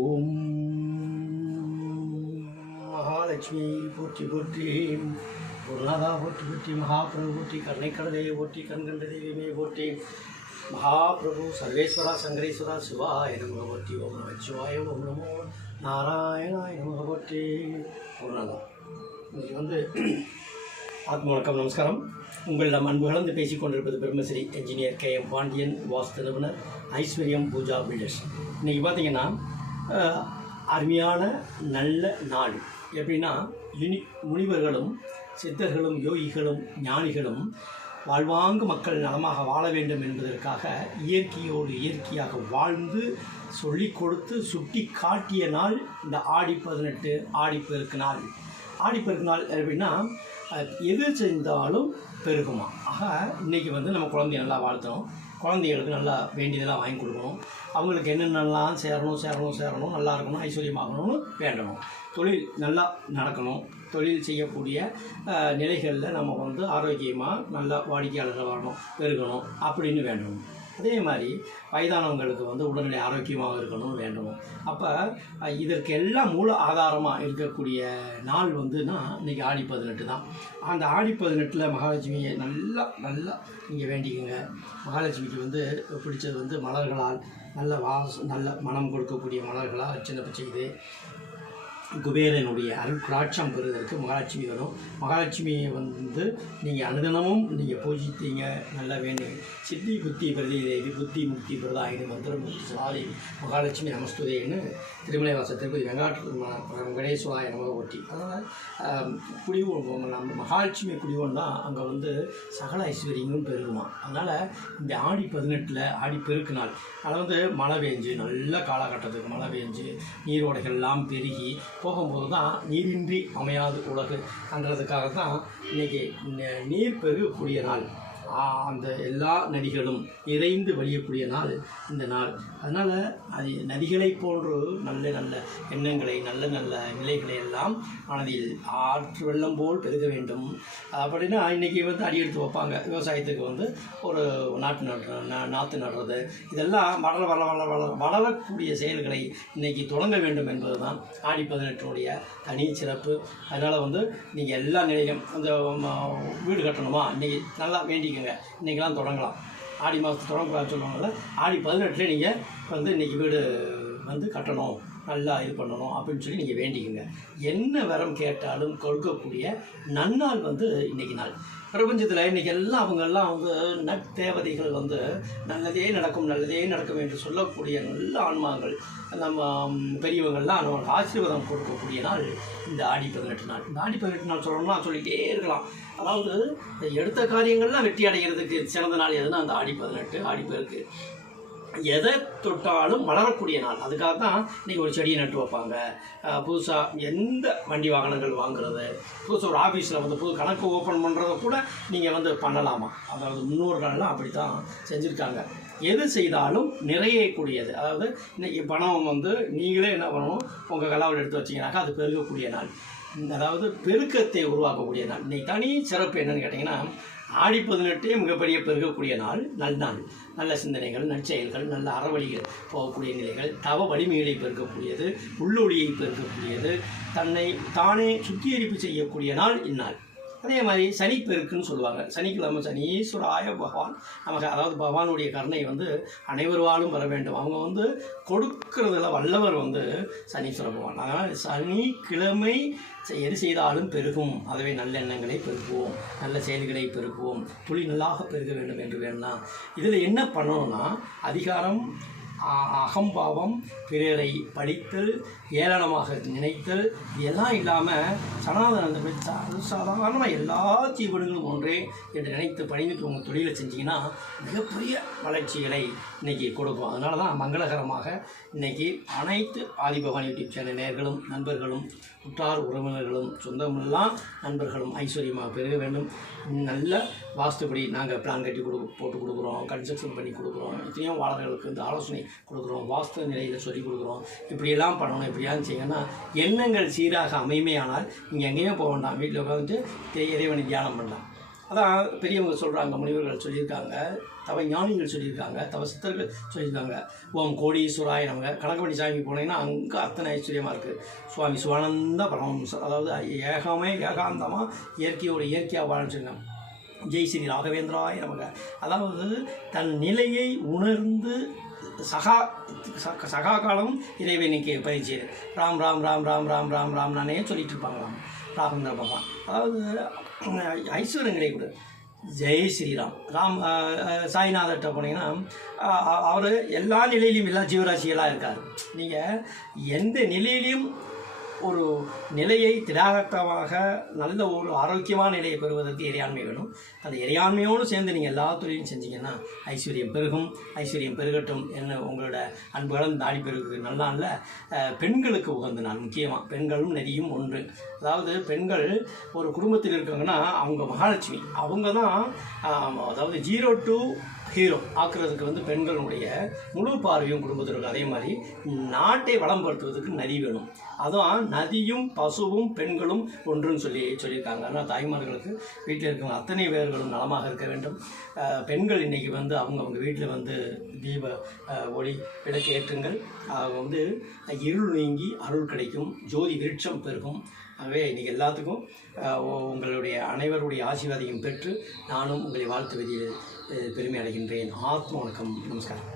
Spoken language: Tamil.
ஓம் மகாலட்சுமி போற்றி போற்றி, குருநாதா போற்றி போற்றி, மகாபிரபு போற்றி, கருணைக்கடலே போற்றி, கண்கண்ட தெய்வமே போற்றி, மகாபிரபு சர்வேஸ்வரா சங்கரேஸ்வரா சிவாய நமக போற்றி, ஓம் நமச்சிவாய, ஓம் நமோ நாராயணாய நமக போற்றி. குருநாதா இன்றைக்கி ஆத்ம வணக்கம், நமஸ்காரம். உங்களிடம் அன்பு கலந்து பேசிக் கொண்டிருப்பது பிரம்மஸ்ரீ என்ஜினியர் KM பாண்டியன், வாஸ்து நிபுணர், ஐஸ்வர்யம் பூஜா பில்டர்ஸ். இன்றைக்கி பார்த்திங்கன்னா அருமையான நல்ல நாள். எப்படின்னா முனிவர்களும் சித்தர்களும் யோகிகளும் ஞானிகளும் வாழ்வாங்கு மக்கள் நலமாக வாழ வேண்டும் என்பதற்காக இயற்கையோடு இயற்கையாக வாழ்ந்து சொல்லிக் கொடுத்து சுட்டி காட்டிய நாள் இந்த ஆடி 18 ஆடிப்பெருக்கு நாள். ஆடிப்பெருக்கு நாள் எப்படின்னா எது செஞ்சாலும் பெருகுமா. ஆக இன்றைக்கி நம்ம குழந்தைய நல்லா வாழ்த்தணும், குழந்தைகளுக்கு நல்லா வேண்டியதெல்லாம் வாங்கி கொடுக்கணும், அவங்களுக்கு என்னென்னலாம் சேரணும், நல்லா இருக்கணும், ஐஸ்வர்யமாகணும்னு வேண்டணும், தொழில் நல்லா நடக்கணும், தொழில் செய்யக்கூடிய நிலைகளில் நம்ம ஆரோக்கியமாக நல்லா வாடிக்கையாளர்கள் வரணும், பெருகணும் அப்படின்னு வேண்டணும். அதே மாதிரி வயதானவங்களுக்கு உடல்நிலை ஆரோக்கியமாக இருக்கணும்னு வேண்டணும். அப்போ இதற்கு எல்லாம் மூல ஆதாரமாக இருக்கக்கூடிய நாள் இன்றைக்கி ஆடி 18 தான். அந்த ஆடி 18 மகாலட்சுமியை நல்லா நீங்கள் வேண்டிக்கோங்க. மகாலட்சுமிக்கு பிடிச்சது மலர்களால் நல்ல மனம் கொடுக்கக்கூடிய மலர்களால் அர்ச்சனை செய்து குபேரனுடைய அருட்கடாட்சம் பெறுவதற்கு மகாலட்சுமி வரும். மகாலட்சுமியை நீங்கள் அனுதினமும் நீங்கள் பூஜித்தீங்க, நல்லா வேண்டுங்க. சித்தி புத்தி பிரதி தேவி புத்தி முக்தி பிரதாயினி மந்திரம் சுவாதி மகாலட்சுமி நமஸ்துதேன்னு திருமலை வாச திருப்பதி வெங்கடேஸ்வராய நமக போற்றி. அதனால் குடிவோம் நம்ம மகாலட்சுமி குடிவோம் தான் அங்கே சகல ஐஸ்வர்யங்களும் பெருகுமா. அதனால் இந்த ஆடி 18 ஆடி பெருக்கு நாள் அதில் மழை பெஞ்சு நல்ல காலகட்டத்துக்கு மழை பெஞ்சு நீரோடைகள்லாம் பெருகி போகும்போது தான் நீரின்றி அமையாது உலகு அன்றதுக்காக தான் இன்றைக்கி நீர் பெருகக்கூடிய நாள். அந்த எல்லா நதிகளும் நிறைந்து வழியக்கூடிய நாள் இந்த நாள். அதனால் அது நதிகளை போன்று நல்ல எண்ணங்களை நல்ல நிலைகளை எல்லாம் மனதில் ஆற்று வெள்ளம் போல் பெருக வேண்டும். அப்படின்னா இன்றைக்கி அடி எடுத்து வைப்பாங்க. விவசாயத்துக்கு ஒரு நாற்று நடுறது, இதெல்லாம் வளரக்கூடிய செயல்களை இன்றைக்கி தொடங்க வேண்டும் என்பது தான் ஆடி 18 தனி சிறப்பு. அதனால் நீங்கள் எல்லா நிலையிலும் வீடு கட்டணுமா, இன்றைக்கி நல்லா வேண்டிக்கங்க. இன்றைக்கெல்லாம் தொடங்கலாம். ஆடி மாதத்து தொடங்கக்கூடாதுன்னு சொல்லுவாங்கள்ல, ஆடி 18 நீங்கள் இன்றைக்கி வீடு கட்டணும், நல்லா இது பண்ணணும் அப்படின்னு சொல்லி நீங்கள் வேண்டிக்கங்க. என்ன வரம் கேட்டாலும் கொடுக்கக்கூடிய நன்னாள் இன்றைக்கி நாள். பிரபஞ்சத்தில் இன்றைக்கி எல்லாம் அவங்கெல்லாம் நற்தேவதைகள் நல்லதே நடக்கும் என்று சொல்லக்கூடிய நல்ல ஆன்மாக்கள், நம்ம பெரியவங்கள்லாம் நம்மளுக்கு ஆசீர்வாதம் கொடுக்கக்கூடிய நாள் இந்த ஆடி 18 நாள். இந்த ஆடி 18 நாள் சொல்லணும்னா சொல்லிகிட்டே இருக்கலாம். அதாவது எடுத்த காரியங்கள்லாம் வெற்றி அடைகிறதுக்கு சிறந்த நாள் எதுனா அந்த ஆடி 18 ஆடிப்பெருக்கு. எதை தொட்டாலும் வளரக்கூடிய நாள். அதுக்காக தான் இன்றைக்கி ஒரு செடியை நட்டு வைப்பாங்க. புதுசாக எந்த வண்டி வாகனங்கள் வாங்குறது, புதுசாக ஒரு ஆஃபீஸில் புது கணக்கு ஓப்பன் பண்ணுறத கூட நீங்கள் பண்ணலாமா. அதாவது முன்னோர்கள்லாம் அப்படி தான் செஞ்சுருக்காங்க. எது செய்தாலும் நிறையக்கூடியது. அதாவது இன்றைக்கி பணம் நீங்களே என்ன பண்ணணும், உங்கள் கலாவில் எடுத்து வச்சிங்கனாக்கா அது பெருகக்கூடிய நாள். அதாவது பெருக்கத்தை உருவாக்கக்கூடிய நாள். இன்றைக்கி தனி சிறப்பு என்னென்னு கேட்டிங்கன்னா, ஆடி 18 மிகப்பெரிய பெருகக்கூடிய நாள். நல்நாள். நல்ல சிந்தனைகள், நற்செயல்கள், நல்ல அறவழிகள் போகக்கூடிய நிலைகள், தவ வலிமைகளை பெருக்கக்கூடியது, உள்ளொளியை பெருக்கக்கூடியது, தன்னை தானே சுத்திகரிப்பு செய்யக்கூடிய நாள் இந்நாள். அதே மாதிரி சனி பெருக்குன்னு சொல்லுவாங்க. சனிக்கிழமை சனீஸ்வராய பகவான் நமக்கு, அதாவது பகவானுடைய கருணை அனைவருவாலும் வர வேண்டும். அவங்க கொடுக்கறதுல வல்லவர் சனீஸ்வர பகவான். அதனால் சனிக்கிழமை எது செய்தாலும் பெருகும். அதுவே நல்ல எண்ணங்களை பெருக்குவோம், நல்ல செயல்களை பெருக்குவோம், தொழில் நல்லாக பெருக வேண்டும் என்று வேணும்னா இதில் என்ன பண்ணணும்னா, அதிகாரம், அகம்பாவம், பிறரை படித்தல், ஏளனமாக நினைத்தல், இதெல்லாம் இல்லாமல் சனாதன சாதாரணமாக எல்லா ஜீவன்களும் ஒன்றே என்று நினைத்து பணிந்துட்டு உங்கள் தொழிலை செஞ்சிங்கன்னா மிகப்பெரிய வளர்ச்சிகளை இன்றைக்கி கொடுக்கும். அதனால தான் மங்களகரமாக இன்றைக்கி அனைத்து ஆதிபகவான் யூடியூப் சேனல் நேயர்களும் நண்பர்களும் உற்றார் உறவினர்களும் சொந்தமெல்லாம் நண்பர்களும் ஐஸ்வர்யமாக பெருக வேண்டும். நல்ல வாஸ்துப்படி நாங்கள் பிளான் கட்டி போட்டு கொடுக்குறோம், கன்ஸ்ட்ரக்ஷன் பண்ணி கொடுக்குறோம், எத்தனையோ வாழர்களுக்கு ஆலோசனை கொடுக்குறோம், வாஸ்து நிலையில் சொல்லிக் கொடுக்குறோம். இப்படியெல்லாம் பண்ணணும், இப்படியான்னு செய்யணும்னா எண்ணங்கள் சீராக அமைமையானால் நீங்கள் எங்கேயும் போக வேண்டாம், வீட்டில் உட்காந்துட்டு இறைவனை தியானம் பண்ணலாம். அதான் பெரியவங்க சொல்கிறாங்க, முனிவர்கள் சொல்லியிருக்காங்க, தவ ஞானிகள் சொல்லியிருக்காங்க, தவ சித்தர்கள் சொல்லியிருக்காங்க. ஓம் கோடீஸ்வராய நமக. கணக்கம்பட்டி சாமி போனீங்கன்னா அங்கே அத்தனை ஐஸ்வர்யமாக இருக்குது. சுவாமி சிவானந்த பரமஹம்சர், அதாவது ஏகாந்தமாக இயற்கையோட இயற்கையாக வாழன்னு சொன்னாங்க. ஜெய் ஸ்ரீ ராகவேந்திராய நமக. அதாவது தன் நிலையை உணர்ந்து சகா காலம் இறைவனுக்கு பயிற்சி. ராம் ராம் ராம் ராம் ராம் ராம் ராம் நானே சொல்லிட்டு இருப்பாங்களாம் ராகவேந்திர பகவான். அதாவது ஐஸ்வர்யம் கிடைக்கூடாது. ஜெய் ஸ்ரீராம். சாய்நாதர்கிட்ட போனீங்கன்னா அவர் எல்லா நிலையிலையும் எல்லா ஜீவராசிகளாக இருக்கார். நீங்கள் எந்த நிலையிலையும் ஒரு நிலையை திடாகத்தமாக நல்ல ஒரு ஆரோக்கியமான நிலையை பெறுவதற்கு இறையாண்மை வேணும். அந்த இறையாண்மையோடு சேர்ந்து நீங்கள் எல்லா துறையும் செஞ்சீங்கன்னா ஐஸ்வர்யம் பெருகும். ஐஸ்வர்யம் பெருகட்டும் என்ன உங்களோட அன்புகளும் தாடி பெருகு நல்லால. பெண்களுக்கு உகந்த நாள், முக்கியமாக பெண்களும் நதியும் ஒன்று. அதாவது பெண்கள் ஒரு குடும்பத்தில் இருக்காங்கன்னா அவங்க மகாலட்சுமி. அவங்க தான் அதாவது 0 to ஹீரோ ஆக்குறதுக்கு பெண்களுடைய முழு பார்வையும் குடும்பத்தில் இருக்கும். அதே மாதிரி நாட்டை வளம்படுத்துவதற்கு நதி வேணும். அதுவும் நதியும் பசுவும் பெண்களும் ஒன்றுன்னு சொல்லியிருக்காங்க. ஆனால் தாய்மார்களுக்கு வீட்டில் இருக்கிற அத்தனை பேர்களும் நலமாக இருக்க வேண்டும். பெண்கள் இன்றைக்கி அவங்க வீட்டில் தீப ஒளி விளக்கு ஏற்றுங்கள். இருள் நீங்கி அருள் கிடைக்கும், ஜோதி விருட்சம் பெருகும். ஆகவே இன்றைக்கி எல்லாத்துக்கும் உங்களுடைய அனைவருடைய ஆசீர்வாதையும் பெற்று நானும் உங்களை வாழ்த்துவதில் பெருமை அடைகின்றேன். ஆத்ம வணக்கம். நமஸ்காரம்.